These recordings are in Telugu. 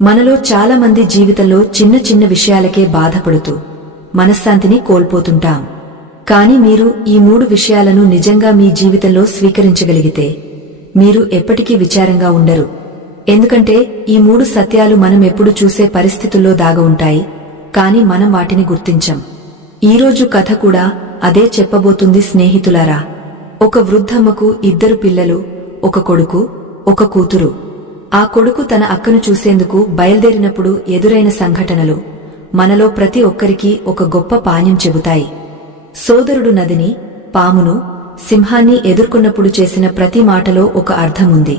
మనలో చాలా మంది జీవితంలో చిన్న చిన్న విషయాలకే బాధపడుతూ మనశ్శాంతిని కోల్పోతుంటాం. కానీ మీరు ఈ 3 విషయాలను నిజంగా మీ జీవితంలో స్వీకరించగలిగితే మీరు ఎప్పటికీ విచారంగా ఉండరు. ఎందుకంటే ఈ 3 సత్యాలు మనం ఎప్పుడు చూసే పరిస్థితుల్లో దాగి ఉంటాయి, కానీ మనం వాటిని గుర్తించం. ఈరోజు కథ కూడా అదే చెప్పబోతుంది స్నేహితులారా. ఒక వృద్ధమ్మకు 2 పిల్లలు, ఒక కొడుకు, ఒక కూతురు. ఆ కొడుకు తన అక్కను చూసేందుకు బయల్దేరినప్పుడు ఎదురైన సంఘటనలు మనలో ప్రతి ఒక్కరికి ఒక గొప్ప పాఠం చెబుతాయి. సోదరుడు నదిని, పామును, సింహాన్ని ఎదుర్కొన్నప్పుడు చేసిన ప్రతి మాటలో ఒక అర్థం ఉంది.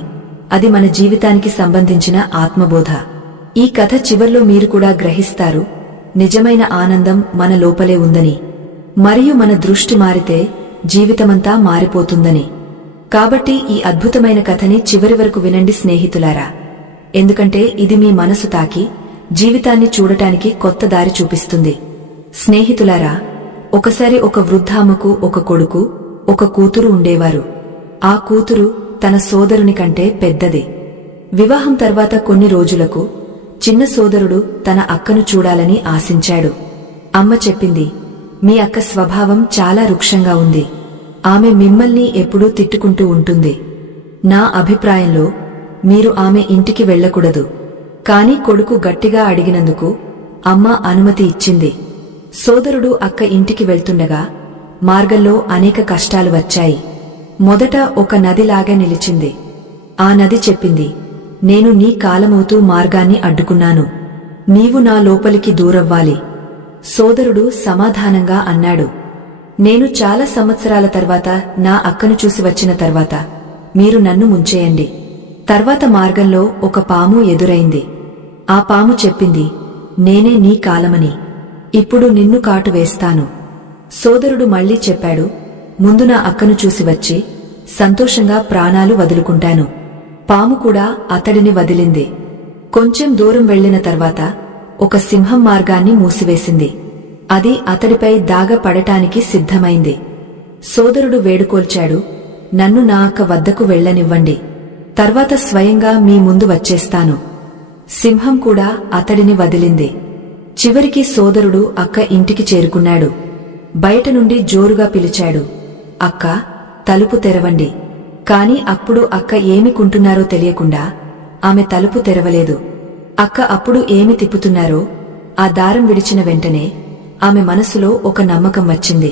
అది మన జీవితానికి సంబంధించిన ఆత్మబోధ. ఈ కథ చివర్లో మీరు కూడా గ్రహిస్తారు, నిజమైన ఆనందం మన లోపలే ఉందని, మరియు మన దృష్టి మారితే జీవితమంతా మారిపోతుందని. కాబట్టి ఈ అద్భుతమైన కథని చివరి వరకు వినండి స్నేహితులారా. ఎందుకంటే ఇది మీ మనసు తాకి జీవితాన్ని చూడటానికి కొత్త దారి చూపిస్తుంది. స్నేహితులారా, ఒకసారి ఒక వృద్ధామ్మకు ఒక కొడుకు, ఒక కూతురు ఉండేవారు. ఆ కూతురు తన సోదరుని కంటే పెద్దది. వివాహం తర్వాత కొన్ని రోజులకు చిన్న సోదరుడు తన అక్కను చూడాలని ఆశించాడు. అమ్మ చెప్పింది, మీ అక్క స్వభావం చాలా రుక్షంగా ఉంది. ఆమె మిమ్మల్ని ఎప్పుడూ తిట్టుకుంటూ ఉంటుంది. నా అభిప్రాయంలో మీరు ఆమె ఇంటికి వెళ్లకూడదు. కాని కొడుకు గట్టిగా అడిగినందుకు అమ్మ అనుమతి ఇచ్చింది. సోదరుడు అక్క ఇంటికి వెళ్తుండగా మార్గంలో అనేక కష్టాలు వచ్చాయి. మొదట ఒక నదిలాగా నిలిచింది. ఆ నది చెప్పింది, నేను నీ కాలమవుతూ మార్గాన్ని అడ్డుకున్నాను. నీవు నా లోపలికి దూరవ్వాలి. సోదరుడు సమాధానంగా అన్నాడు, నేను చాలా సంవత్సరాల తర్వాత నా అక్కను చూసి వచ్చిన తర్వాత మీరు నన్ను ముంచేయండి. తర్వాత మార్గంలో ఒక పాము ఎదురైంది. ఆ పాము చెప్పింది, నేనే నీ కాలమని. ఇప్పుడు నిన్ను కాటు వేస్తాను. సోదరుడు మళ్లీ చెప్పాడు, ముందు నా అక్కను చూసి వచ్చి సంతోషంగా ప్రాణాలు వదులుకుంటాను. పాము కూడా అతడిని వదిలింది. కొంచెం దూరం వెళ్లిన తర్వాత ఒక సింహం మార్గాన్ని మూసివేసింది. అది అతడిపై దాగ పడటానికి సిద్ధమైంది. సోదరుడు వేడుకోల్చాడు, నన్ను నా అక్క వద్దకు వెళ్లనివ్వండి. తర్వాత స్వయంగా మీ ముందు వచ్చేస్తాను. సింహం కూడా అతడిని వదిలింది. చివరికి సోదరుడు అక్క ఇంటికి చేరుకున్నాడు. బయట నుండి జోరుగా పిలిచాడు, అక్కా, తలుపు తెరవండి. కాని అప్పుడు అక్క ఏమి కుంటున్నారో తెలియకుండా ఆమె తలుపు తెరవలేదు. అక్క అప్పుడు ఏమి తిప్పుతున్నారో ఆ దారం విడిచిన వెంటనే ఆమె మనసులో ఒక నమ్మకం వచ్చింది.